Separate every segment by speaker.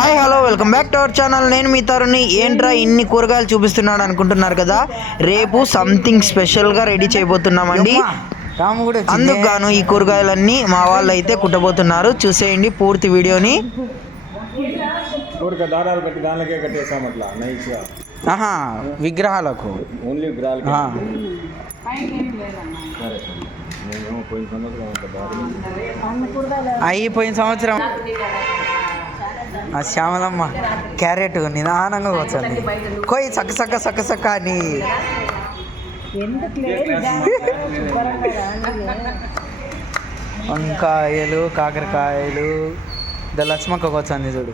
Speaker 1: Hi hello welcome back to our channel. నేను మీ తరుణి. ఏంట్రా ఇన్ని కూరగాయలు చూపిస్తున్నాడు అనుకుంటున్నారు కదా? రేపు సంథింగ్ స్పెషల్గా రెడీ చేయబోతున్నామండి. అందుకు గాను ఈ కూరగాయలన్నీ మా వాళ్ళు అయితే కుట్టబోతున్నారు. చూసేయండి పూర్తి వీడియోని.
Speaker 2: ఆహా విగ్రహాలకు.
Speaker 3: ఓన్లీ విగ్రహాలకి.
Speaker 2: ఆ,
Speaker 3: సరే నేను పోయిన సంవత్సరం.
Speaker 2: ఆ శ్యామలమ్మ క్యారెట్ నిదానంగా వచ్చండి కోయి చక్క చక్క సక్క చక్క అని. వంకాయలు కాకరకాయలు ద లక్ష్మక్క వచ్చింది చూడు.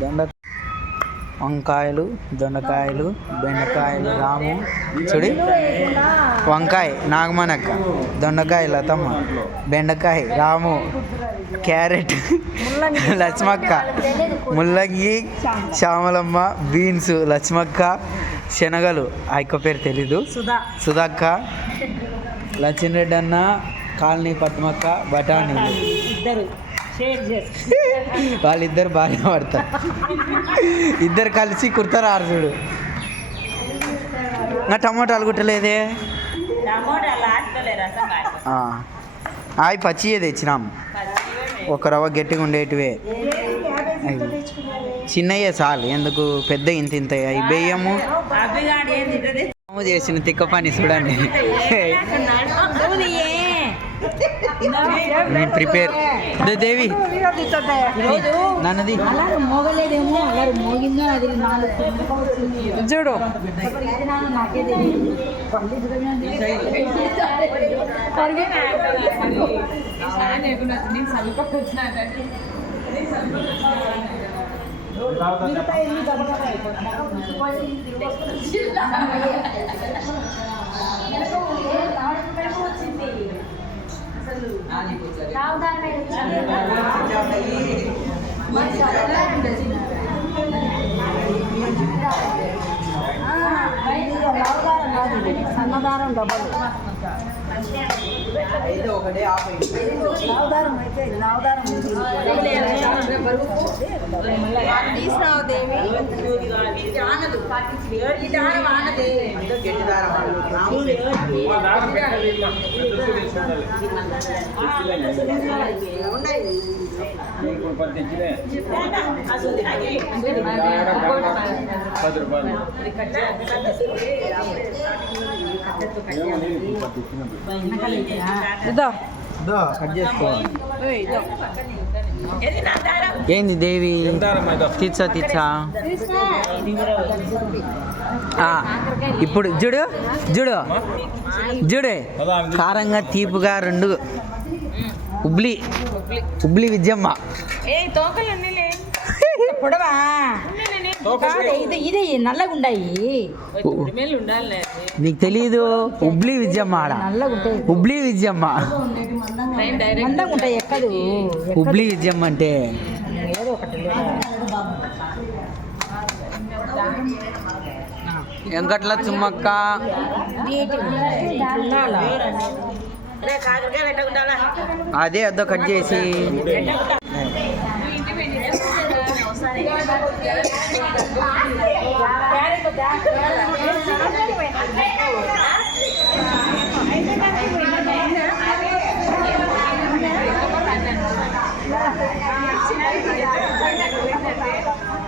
Speaker 2: దండ వంకాయలు దొండకాయలు బెండకాయలు రాము. చూడి. వంకాయ నాగమనక్క దొండకాయ లతమ్మ బెండకాయ రాము క్యారెట్ లక్ష్మక్క ముల్లంగి శ్యామలమ్మ బీన్స్ లక్ష్మక్క శనగలు. ఆ యొక్క పేరు తెలీదు. సుధాక్క లచ్చిన్ రెడ్డి అన్న కాలనీ పద్మక్క బఠానీలు
Speaker 4: ఇద్దరు.
Speaker 2: వాళ్ళిద్దరు బాగా పడతారు ఇద్దరు కలిసి కుడతారు ఆరు చూడు. నా టమాటాలు కుట్టలేదే. అవి పచ్చియే తెచ్చినాం. ఒక రవ్వ గట్టిగా ఉండేటివే. చిన్నయ్యే చాలు. ఎందుకు? పెద్ద ఇంత ఇంత. బెయ్యము చేసిన తిక్క పని చూడండి. ప్రిపేర్. దే దేవి. నన్నది.
Speaker 5: మోగలేదేమో మోగిందో అది నాలుగు
Speaker 2: చూడు.
Speaker 5: ఇది నాన్న నాకే తెలియదు సన్నదారం డబ్బలు లావదారం అయితే లావదారం
Speaker 3: ఇప్పుడు పది తెచ్చినే పది రూపాయలు తెచ్చినప్పుడు.
Speaker 2: కట్ చేసుకో ఏంది దేవి
Speaker 3: ఇదో?
Speaker 2: తీర్చా తీర్చా ఇప్పుడు చూడు చూడు. చూడే. కారంగా తీపుగా రెండు ఉబ్లి ఉబ్లి విద్యమ్మ.
Speaker 5: పొడవా? ఇది నల్లగా ఉండాయి
Speaker 2: నీకు తెలీదు ఉబ్లి విద్యమ్మ ఆడ. ఉబ్లి విద్యమ్మ.
Speaker 5: ఉంటాయి ఎక్కదు.
Speaker 2: ఉబ్లి విద్యమ్మ అంటే?
Speaker 5: ఏదో ఒకటి
Speaker 2: వెంకట్ల చుమ్మక్క. అదే అదో కట్ చేసి.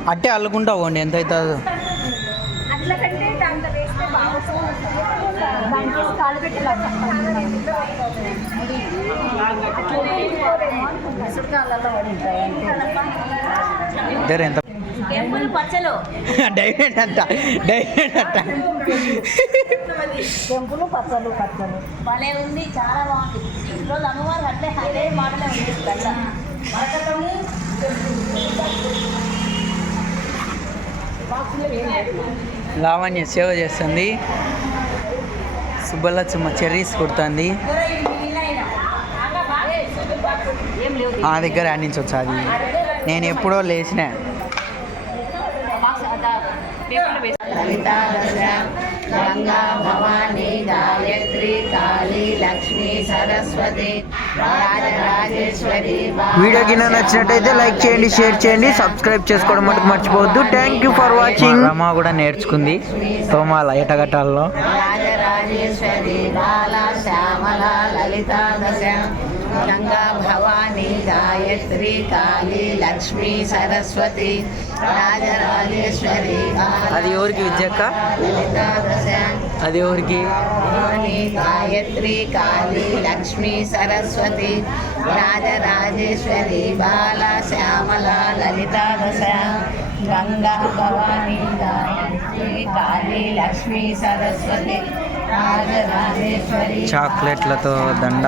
Speaker 2: అట్టే అల్లుకుంటావు అండి ఎంత అవుతుందో ఇద్దరు ఎంత
Speaker 4: ఎప్పుడు పచ్చలు
Speaker 2: అంట డైమండ్ అంట
Speaker 5: టెంపులు పచ్చలు పచ్చలు
Speaker 4: భలే ఉంది చాలా బాగుంది ఈరోజు అమ్మవారు అంటే అదే మాటలే ఉంది అట్లా మరకతము
Speaker 2: లావణ్య సేవ చేస్తుంది. సుబ్బలచ్చమ్మ చెర్రీస్ కుడుతుంది. ఆ దగ్గర ఆడించవచ్చు అది. నేను ఎప్పుడో లేచిన.
Speaker 4: గంగా భవానీ గాయత్రి కాళీ లక్ష్మీ సరస్వతి రాజరాజేశ్వరి
Speaker 1: వీడియో కింద నచ్చినట్టయితే లైక్ చేయండి షేర్ చేయండి సబ్స్క్రైబ్ చేసుకోవడం మటుకు మర్చిపోవద్దు. Thank you for watching
Speaker 2: Rama కూడా నేర్చుకుంది తోమాల ఎటగట్టాల్లో.
Speaker 4: రాజరాజేశ్వరి బాల శ్యామల లలిత దశ. గంగా భవానీ గాయత్రి కాళీ లక్ష్మీ సరస్వతి రాజరాజేశ్వరి
Speaker 2: అది ఎవరికి విద్యక్క? అది ఎవరికి?
Speaker 4: భవానీ గాయత్రి కాళీ లక్ష్మీ సరస్వతి రాజరాజేశ్వరి బాల శ్యామల లలిత దశ గంగా భవానీ గాయత్రి కాళీ లక్ష్మీ సరస్వతి
Speaker 2: చాక్లెట్లతో దండ.